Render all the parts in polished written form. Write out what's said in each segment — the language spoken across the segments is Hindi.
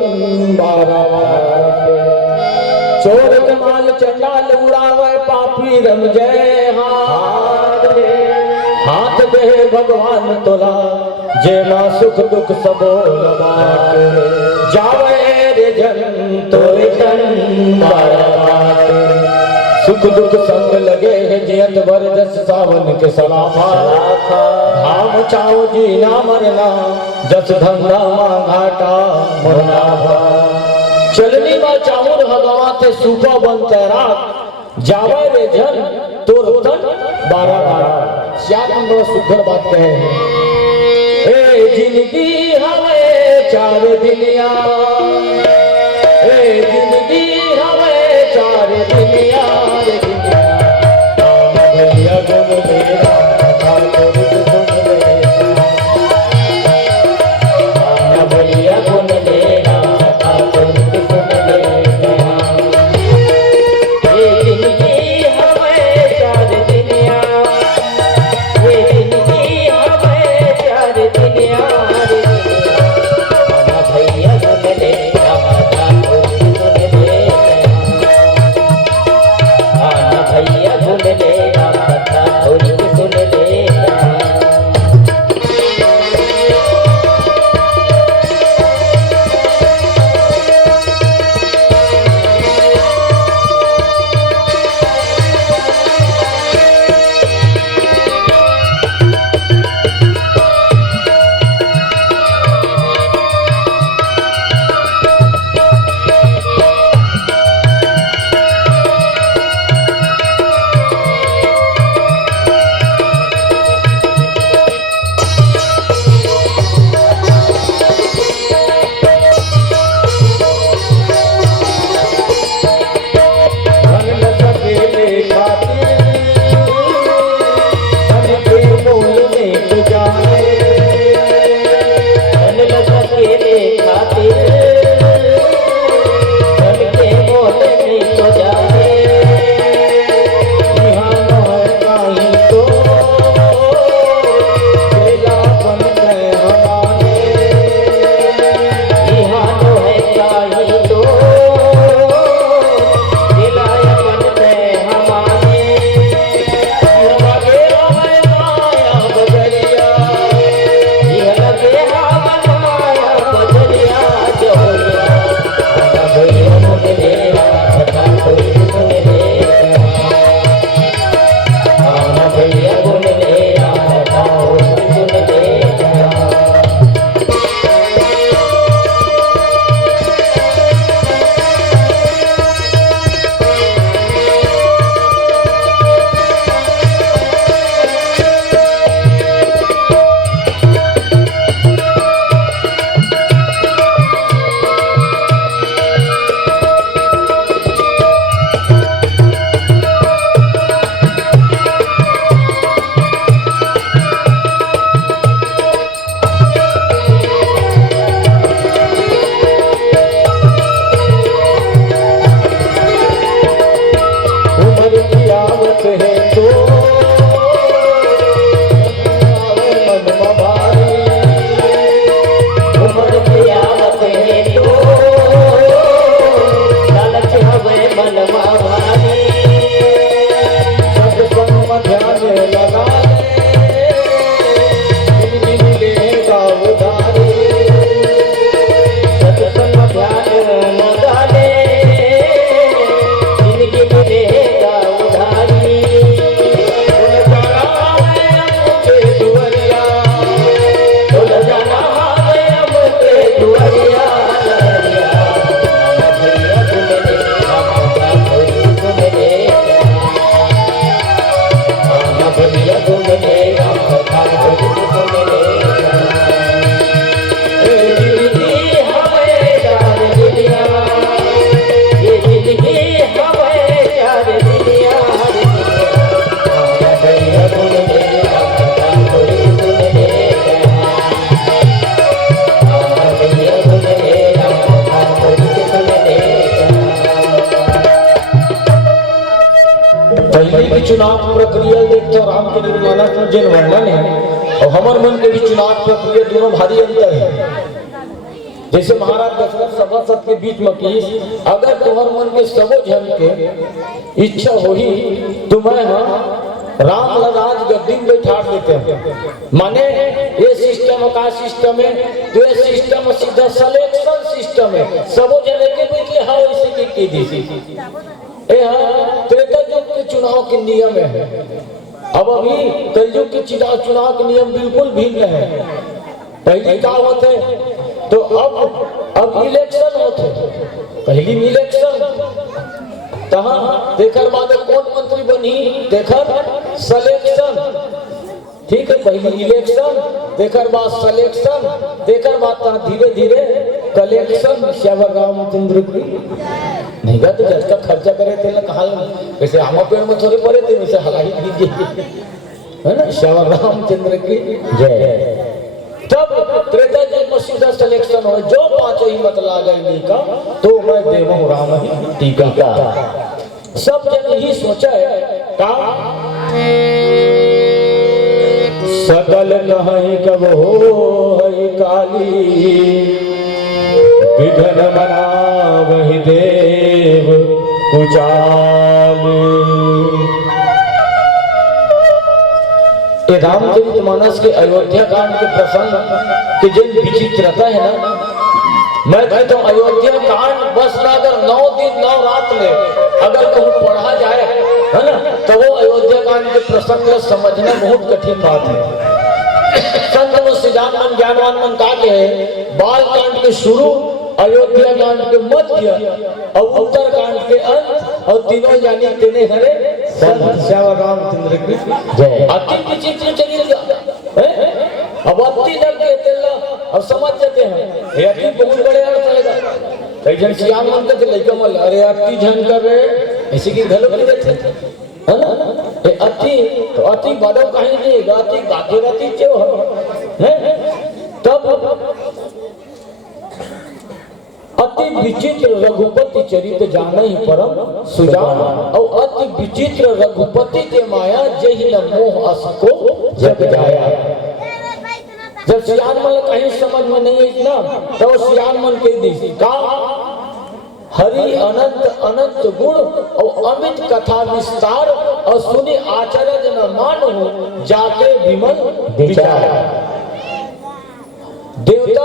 तन बारावाटे। चोर कमाल चंडाल उड़ावे पापी रम जय हाथ दे भगवान तोला जेना सुख दुख सबो लबाटे। जावे रे जन तोरे तन बारावाटे। सुख दुख संग लगे जियत वर जस सावन के सलाफा। धाम चाओ जी ना मरना जस धंधा मां घाटा मरना भा। चलनी मा चामुर हगवा ते सूपा बन तैराक। जावे रे जन तोर तन बारा बारा। श्याम बड़ा सुघर बात कहे ए जिंदगी हवे चार दुनिया। ए जिंदगी हवे चार दुनिया। भैया गुण मेरा भैया गुण मेरा भी चुनाव प्रक्रिया देखते और राम के निर्माण जिन वर्णन है और हमर मन के भी चुनाव प्रक्रिया दोनों भारी अंतर है। जैसे महाराज दशरथ सभासद के बीच में की, अगर तुम्हारे मन के सबो जन के इच्छा होही तो मैं राम राज गद्दी में बैठा देते हैं। माने ये सिस्टम का सिस्टम है, तो ये सिस्टम सीधा सिलेक्शन सिस्टम है, सबो जने के बीच ले हाँ वैसे की दी त्रेता युग के चुनाव के नियम है। अब अभी कलयुग के चुनाव के नियम बिल्कुल भिन्न है। पहले क्या होते तो अब इलेक्शन होते, पहली इलेक्शन तहाँ देकर बाद कौन मंत्री बनी देकर सिलेक्शन, ठीक है, पहली इलेक्शन देकर बाद सिलेक्शन देकर बाद धीरे धीरे कलेक्शन। श्यावर रामचंद्र की नहीं गा तो जज का खर्चा करे थे ना, कहा वैसे आमा पेड़ में थोड़े पड़े थे, वैसे हलाई दीजिए, है ना। श्यावर रामचंद्र की जय। तब त्रेता युग में सीधा सिलेक्शन हो, जो पांचों ही मत लागई का तो मैं देवो राम ही टीका का। सब जन ही सोचा है का सकल नहीं कब हो है काली, विघ्न बना वही देव कुचाल। ये रामचरितमानस के अयोध्या कांड के प्रसंग के जिन विचित्रता है ना, मैं कहता हूँ अयोध्या कांड बस ना अगर 9 दिन 9 रात में अगर कहूँ पढ़ा जाए है ना, तो वो अयोध्या कांड के प्रसंग को समझना बहुत कठिन बात है। संत सिद्धांत मन ज्ञानवान मन का है, बाल कांड के शुरू, अयोध्या कांड के मध्य और उत्तर कांड के अंत, और तीनों यानी तेने हरे संत श्यावर रामचंद्र की जय। अति विचित्र चरित्र है, अब अति लग गए तेला, अब समझ जाते हैं ये अति बहुत बड़े अर्थ चलेगा। कई जन सियान मन के लड़का मल अरे अति झन कर रहे ऐसी की गलत नहीं रहते है ना। ये अति तो अति बड़ो कहीं नहीं, अति बाकी रहती जो है। तब अति विचित्र रघुपति चरित जाने ही परम सुजान, और अति विचित्र रघुपति के माया जही न मोह असको जग जाया। जब सियान मन कहीं समझ में नहीं इतना तो सियान मन के दी का हरि अनंत अनंत गुण और अमित कथा विस्तार, और सुनी आचार्य न मान हो जाके विमल विचार। देवता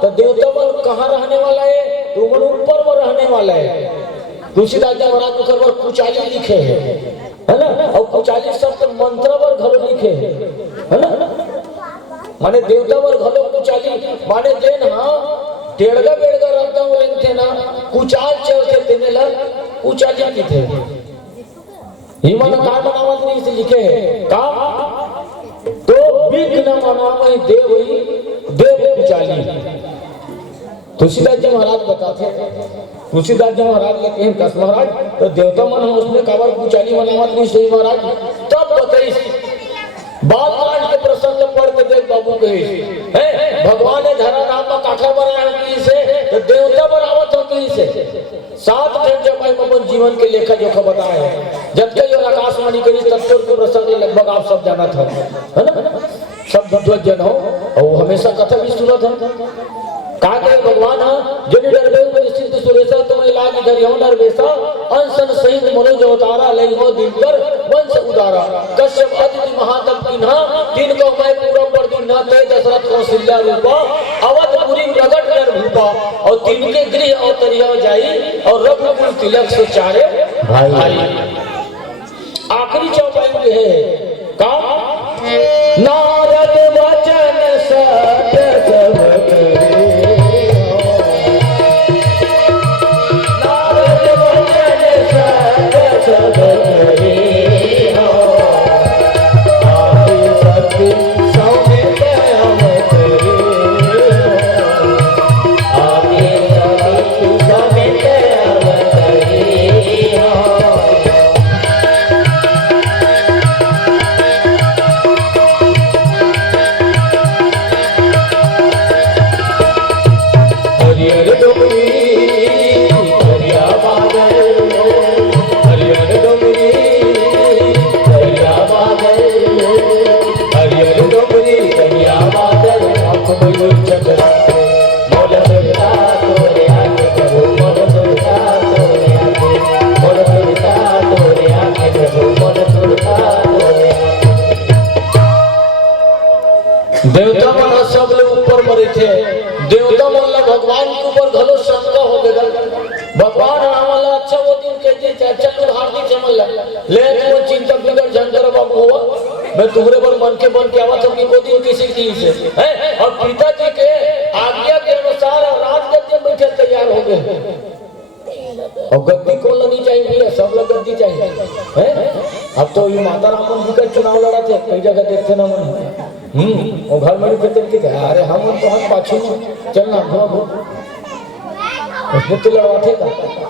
तो देवता मन कहाँ रहने वाला है, तो मन ऊपर में रहने वाला है। तुलसीदास जी महाराज ऊपर पर कुचाली लिखे है ना, और कुचाली शब्द मंत्र पर घर लिखे है ना। माने देवता पर घलो कुचाली माने देन हाँ टेढ़गा बेड़गा रखता हूँ थे ना, कुचाल चलते तेने लग कुचाली की थे। हिमन कार बनावत नहीं से लिखे है का तो विघ्न मनावहि देवहि देव कुचाली। तुलसीदास जी महाराज बताते हैं, तुलसीदास जी महाराज कहते हैं कस महाराज तो देवता मन हम उसने काबर कुचाली बनावत नहीं सही महाराज। तब बताइए बाल कांड के प्रसंग पढ़ के देख बाबू कहे है भगवान ने धरा नाम का काठा बनाया कहीं से, तो देवता बनावत हो कहीं से। 7 दिन जब मैं अपन जीवन के लेखा जोखा बताए हैं, जब तक ये आकाशवाणी करी तत्व के प्रसंग लगभग आप सब जाना था है ना, सब विद्वजन हो और हमेशा कथा भी सुनत है। कहा गए भगवान जनि डरबे निश्चित सुरेशा तुम्हें लाग इधर यौ नरवेशा, अंसन सहित मनोज अवतारा लई हो दिनकर वंश उदारा। कश्यप अदिति महातप किन्हा तीन को मैं पूरा पर दिन न ते दशरथ कौशल्या रूपा, अवधपुरी प्रगट कर भूपा, और तीन के गृह अवतरिया जाई, और रघुकुल तिलक से चारे भाई। आखिरी चौपाई में है का नारद वचन सत्य सब मोल देवता मन सब लोग ऊपर मरे थे। देवता मन ला भगवान के ऊपर घलो शंका हो गए। भगवान रावण अच्छा वो दिन कहते थे अच्छा तू हार्दिक समझ ले तुम चिंता बिगड़ शंकर बाबू हुआ मैं तुम्हारे पर मन के बन के आवा था कि को दिन किसी चीज से है और पिताजी के आज्ञा के अनुसार रात गद्दी बैठे तैयार हो गए। और गद्दी कौन नहीं चाहिए सब लोग गद्दी चाहिए है। अब तो ये माता रामन जी का चुनाव लड़ा थे कई जगह देखते ना मन वो घर में भी थे अरे हम तो हाथ पाछू चलना उसने तो लड़वा थे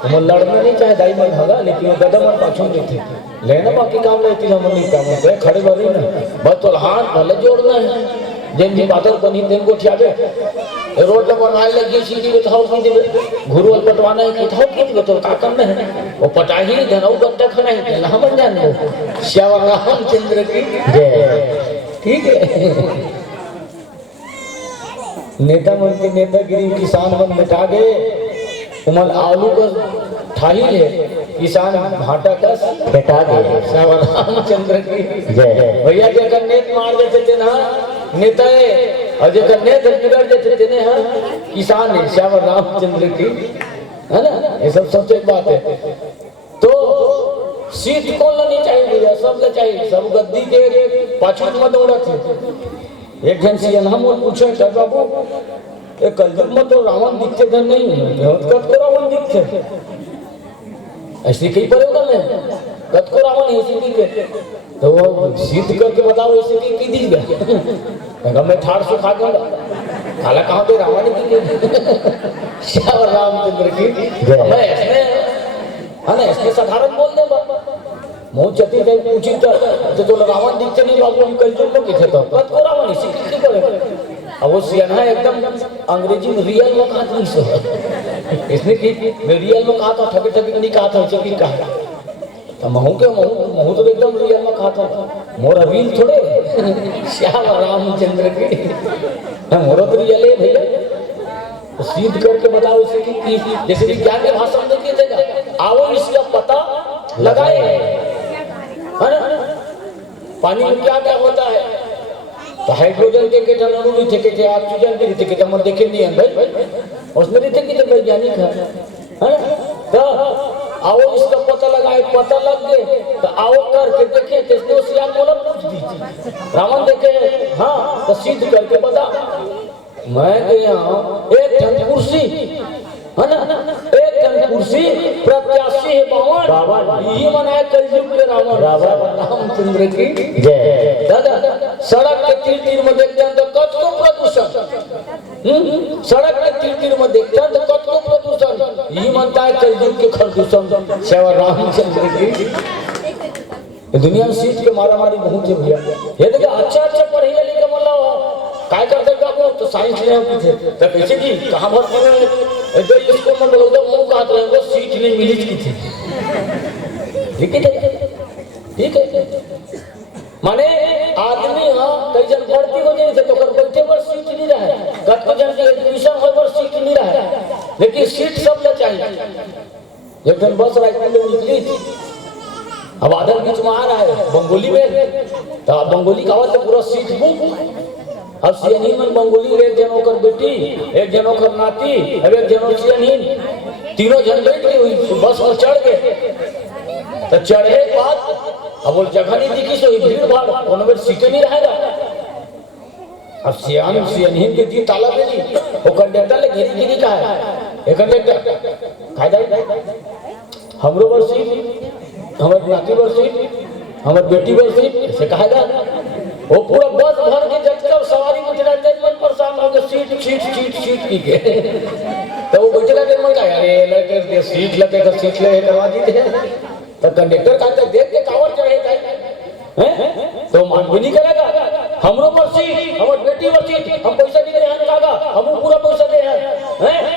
हम लड़ना नहीं चाहे दाई मन होगा लेकिन वो गदा मन पाछू नहीं थे लेना बाकी काम लेती हम नहीं काम होते खड़े भरे ना बस तो हाथ भले जोड़ना है जिन जी बादल बनी दिन को ठियाबे रोड पर बनाए लगी सीधी में थाव की दिबे घुरुल पटवाना है कि थाव की दिबे तो का करना है वो पटाही धनौ गड्ढा खना है ना हम जान लो श्याम रामचंद्र की जय। ठीक है नेता मन की नेतागिरी किसान मन मिटा गए उमल आलू का ठाही ले किसान भाटा का बेटा गए श्याम रामचंद्र की जय। भैया जगह नेत मार देते थे ना नेता और जगह नेत बिगड़ देते थे ना किसान है श्याम रामचंद्र की है ना ये सब सबसे बात है। तो सीट कौन नहीं चाहिए सब ले चाहिए सब गद्दी के पाछू में दौड़ा थे। एक जन से यहाँ मोल पूछे कर बाबू ये कलयुग में तो रावण दिखते थे नहीं कद को रावण दिखते ऐसी कहीं पर होगा मैं कद को रावण ऐसी दिखे तो वो सिद्ध करके बताओ ऐसे की दिख गया मैं ठाड़ सुखा दूंगा काला कहाँ पे रावण की श्याम रामचंद्र की मैं ऐसे है ना इसके साधारण बोल दे मुंह चती थे पूछी तो रावण दिखते नहीं बाबू हम कलयुग में किथे तो कद को रावण इसी की करे अब वो सियाना एकदम अंग्रेजी में रियल में कहा था इसने इसने की मैं रियल में कहा था ठगे ठगे नहीं कहा था इसे भी कहा तो महू के महू तो एकदम रियल में कहा था मोर अवील थोड़े श्याम रामचंद्र के मोर तो रियल है भैया सिद्ध करके बताओ इसे कि जैसे विज्ञान के भाषा में कीजिएगा आओ इसका पता लगाए है ना पानी में क्या क्या होता है तो हाइड्रोजन के केटन अणु भी थे के ऑक्सीजन भी थे के हम देखे नहीं है भाई उसमें भी थे कि वैज्ञानिक है तो आओ इसका पता लगाए पता लग गए तो आओ करके देखे तो सियान बोला पूछ दी रावण देखे हाँ तो सिद्ध करके बता मैं गया एक ठन कुर्सी है ना एक ठन कुर्सी प्रत्याशी है बावन ये मनाए कलयुग के रावण रामचंद्र की जय। दादा सड़क के तीर तीर में देखते हैं तो कत को प्रदूषण सड़क के तीर तीर में देखते हैं तो कत को प्रदूषण ये मानता है कलयुग के प्रदूषण श्याम रामचंद्र की दुनिया में सीट के मारा मारी बहुत है भैया ये देखिए अच्छा पढ़े लिखे मतलब काय करते बाबू तो साइंस ले हम थे तो कैसे की कहां भर में जो इसको मन बोलते मुंह काट रहे वो सीट नहीं मिली की थी ठीक है माने आदमी हां कई जन भर्ती हो जाए तो कर बैठे पर सीट नहीं रहा है कत को जन के एडमिशन हो पर सीट नहीं रहा है लेकिन सीट सब ले चाहिए। एक दिन बस रात में निकली थी अब आदर बीच में आ रहा है बंगोली में तो बंगोली का आवाज पूरा सीट बुक अब सियानीन में बंगोली एक जनों कर बेटी एक जनों कर नाती अब एक जनों सियानीन तीनों जन बैठ गई हुई बस में चढ़ गए तो चढ़े बाद अब वो जगह नहीं दिखी सो भीड़ भाड़ उन्होंने सीटें नहीं रहेगा अब सियानीन के दी ताला दे दी वो कंडक्टर ले घेरी घेरी का है एक कंडक्टर कायदा हमरो पर सीट हमारे नाती पर सीट हमारे बेटी पर सीट ऐसे कहेगा वो पूरा बस भर के जब सवारी में चला मन परेशान हो गए सीट की के तो वो बैठे लगे मन का अरे लगे सीट लगे तो सीट ले करवा दी थे तो कंडक्टर कहते देख के कावर चढ़े हैं तो मान भी नहीं करेगा हमरो पर सीट हमारे बेटी पर सीट हम पैसा दे रहे हैं कागा हम पूरा पैसा दे हैं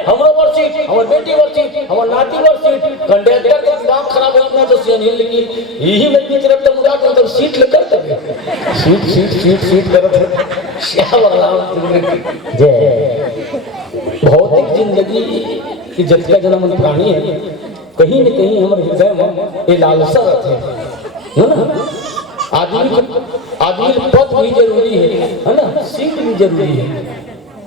हमरो पर सीट हमारे बेटी पर सीट हमारे नाती पर सीट कंडक्टर का दिमाग खराब हो गया तो सियानी लगी यही में की तरफ तो मुड़ा तो सीट लेकर तक सीट करत श्याम रामचंद्र की जय। भौतिक जिंदगी की जत का जन्म प्राणी है कहीं न कहीं हमारे हृदय में ये लालसा रहते है ना आदमी पद भी जरूरी है ना, सीट भी जरूरी है।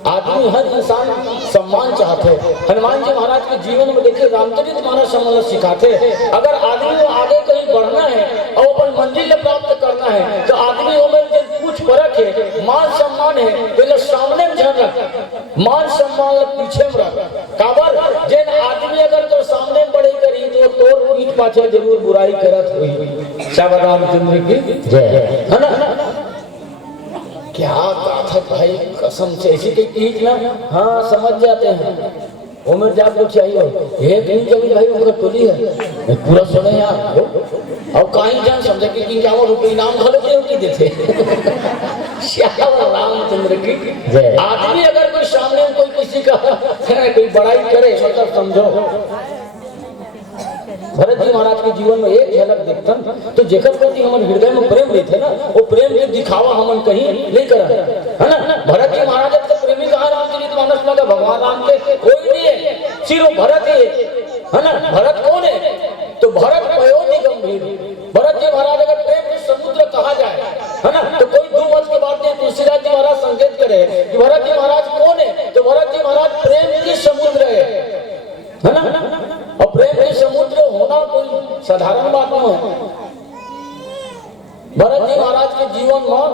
आदमी हर इंसान सम्मान चाहते हैं। हनुमान जी महाराज के जीवन में देखिए रामचरित मानस सम्मान सिखाते हैं। अगर आदमी को आगे कहीं बढ़ना है और अपन मंजिल प्राप्त करना है तो आदमी में कुछ फर्क है। मान सम्मान है तो सामने में झन रख, मान सम्मान पीछे में रख। काबर जिन आदमी अगर तो सामने बढ़े करी तो तोर पीठ पाछे जरूर बुराई करत हुई। श्याम रामचंद्र की जय, है ना। क्या बात है भाई, कसम से ऐसी की चीज ना, हाँ समझ जाते हैं। उम्र जाप को चाहिए एक दिन जब भाई उनका टोली है पूरा सुने यार और कहीं जान समझे कि क्या वो रुपये इनाम खा लेते उनकी देते। श्याम रामचंद्र की जय। आदमी अगर कोई सामने कोई किसी का कोई बड़ाई करे मतलब समझो। भरत जी महाराज के जीवन में एक झलक देखता तो जेकर प्रति हमारे हृदय में प्रेम रहते ना, वो प्रेम के दिखावा हमन कहीं नहीं करा, है ना। भरत जी महाराज के प्रेमी कहा रामचरित मानस में भगवान राम के कोई नहीं है, सिर्फ भरत है ना। भरत कौन है तो भरत पयोधि गंभीर। भरत जी महाराज अगर प्रेम के समुद्र कहा जाए, है ना, तो कोई 2 वर्ष के बाद तुलसीदास जी महाराज संकेत करे कि भरत जी महाराज कौन है तो भरत जी महाराज प्रेम के समुद्र है ना। और प्रेम के समुद्र होना कोई साधारण बात नहीं है। भरत जी महाराज के जीवन में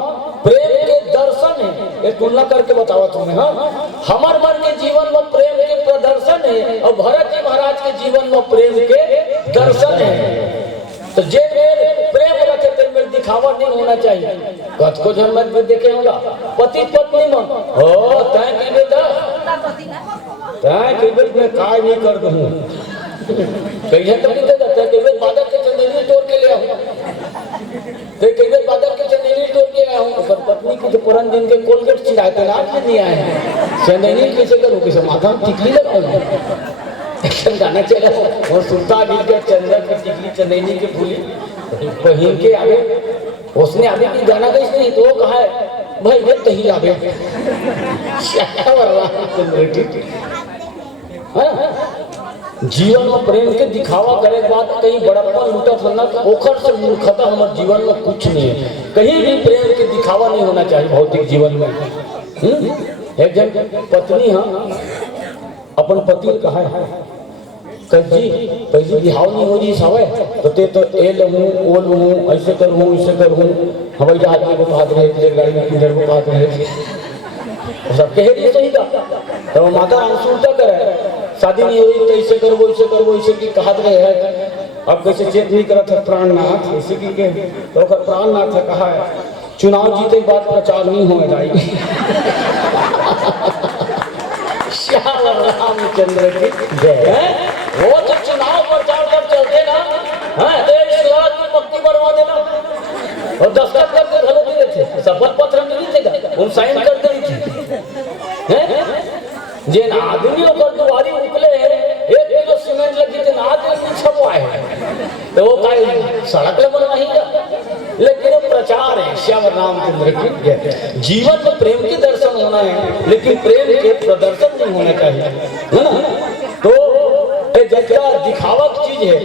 प्रेम के दर्शन है। एक तुलना करके बताओ तुम्हें, हाँ हमार मन के जीवन में प्रेम के प्रदर्शन है और भरत जी महाराज के जीवन में प्रेम के दर्शन है। तो जे प्रेम रखे तेरे में दिखावा नहीं होना चाहिए। कत को जन्म में देखे होगा पति पत्नी में ओ तय की बेटा तय की बेटा मैं काय नहीं कर दूं कहीं तो नहीं देता तय की बेटा बादल के चंदेली तोड़ के ले आऊं तय की बेटा बादल के चंदेली तोड़ के आया हूं। पर पत्नी की तो पुरान दिन के कोलगेट चिढ़ाते ना आज नहीं आए हैं। चंदेली कैसे करूं किसे माथा में टिकली लगाऊं गाना चला और सुल्तान गिर के चंद्र की टिकली चंदेली के फूली पहन के आगे उसने आगे की गाना गई नहीं तो कहा है भाई ये तो ही आगे जीवन में प्रेम के दिखावा करे बाद कहीं बड़प्पा लूटा फलना तो ओखर से मूर्खता हमारे जीवन में कुछ नहीं है। कहीं भी प्रेम के दिखावा नहीं होना चाहिए भौतिक जीवन में। एक जन पत्नी हाँ अपन पति कहा है जी पहले बिहाव नहीं हो रही सवय तो ते तो ए लूँ ओ लूँ ऐसे करूँ हवाई जहाज में बात रहे गाड़ी में किधर को बात रहे सब कह रही सही का तो माता अंशुलता करे शादी नहीं हुई तो ऐसे करवो ऐसे की कहा रहे है। अब कैसे चेत नहीं करा था प्राणनाथ ऐसे की के तो प्राणनाथ है कहा है चुनाव जीते के बाद प्रचार नहीं होने जाएगी। श्याम रामचंद्र की जय। वो तो चुनाव प्रचार कर चलते ना भक्ति बढ़वा देना और दस्तखत करके घरों दे थे शपथ पत्र मिली थे उन साइन कर दी थी। जिन आदमियों पर दुआरी निकले एक किलो सीमेंट लगी थी आदमी छपवाए तो वो कहीं सड़क ले बनवाही लेकिन प्रचार है श्याम रामचंद्र की। जीवन में प्रेम के दर्शन होना है लेकिन प्रेम के प्रदर्शन नहीं होना चाहिए, है ना। तो जगह दिखावक चीज है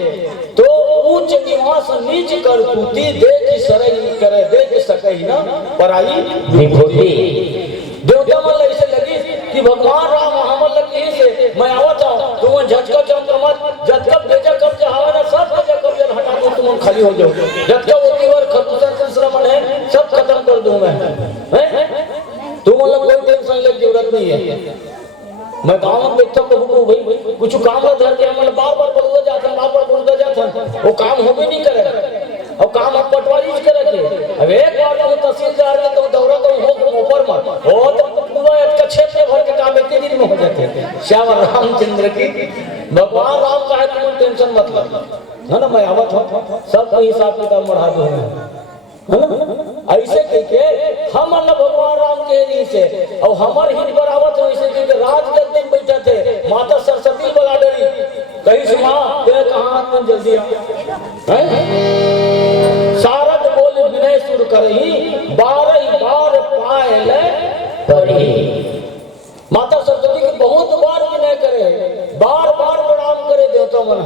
तो ऊंच निवास नीच कर तूती देख सरई करे देख सके ना पराई विभूति। देवता मन ऐसे लगी कि भगवान राम हमन लगी से मैं आवत हूं तुम झटका चंद्र मत झटका बेजा कब जहां ना सब बेजा कब जन हटा दो तुम खाली हो जाओ झटका होती बार खतुसर संश्रमण है सब खत्म कर दूं मैं तुम लोग कोई टेंशन लेने की जरूरत नहीं है। मैं गाँव में देखता हूँ भाई कुछ काम ना धर के मतलब बार बोलता जाता वो काम हो भी नहीं करे और काम अब पटवारी करे थे। अब एक बार तो तहसीलदार के तो दौरा तो हो ऊपर मत हो तो पूरा एक क्षेत्र भर के काम एक दिन में हो जाते। श्याम रामचंद्र की भगवान राम का है तुम टेंशन मतलब है ना। मैं आवत हूँ सब हिसाब किताब बढ़ा दूंगा ऐसे के हम भगवान राम के री से और हमारे हित बरावत हो ऐसे के रात के दिन बैठे थे माता सरस्वती बला डरी कहीं से माँ तेरे कहाँ में जल्दी शारद बोल विनय सुर करही 12 बार पायल पढ़ी। माता सरस्वती के बहुत बार विनय करे बार प्रणाम करे देवता मन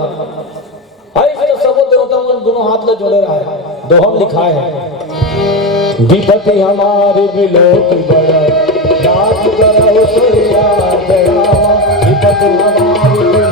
ऐसे सब देवता मन दोनों हाथ ले जोड़े रहा है दोहम लिखा है विपत्ति हमारी बिलोक बड़ा, नाथ करो सूर्या बड़ा, विपत्ति हमारी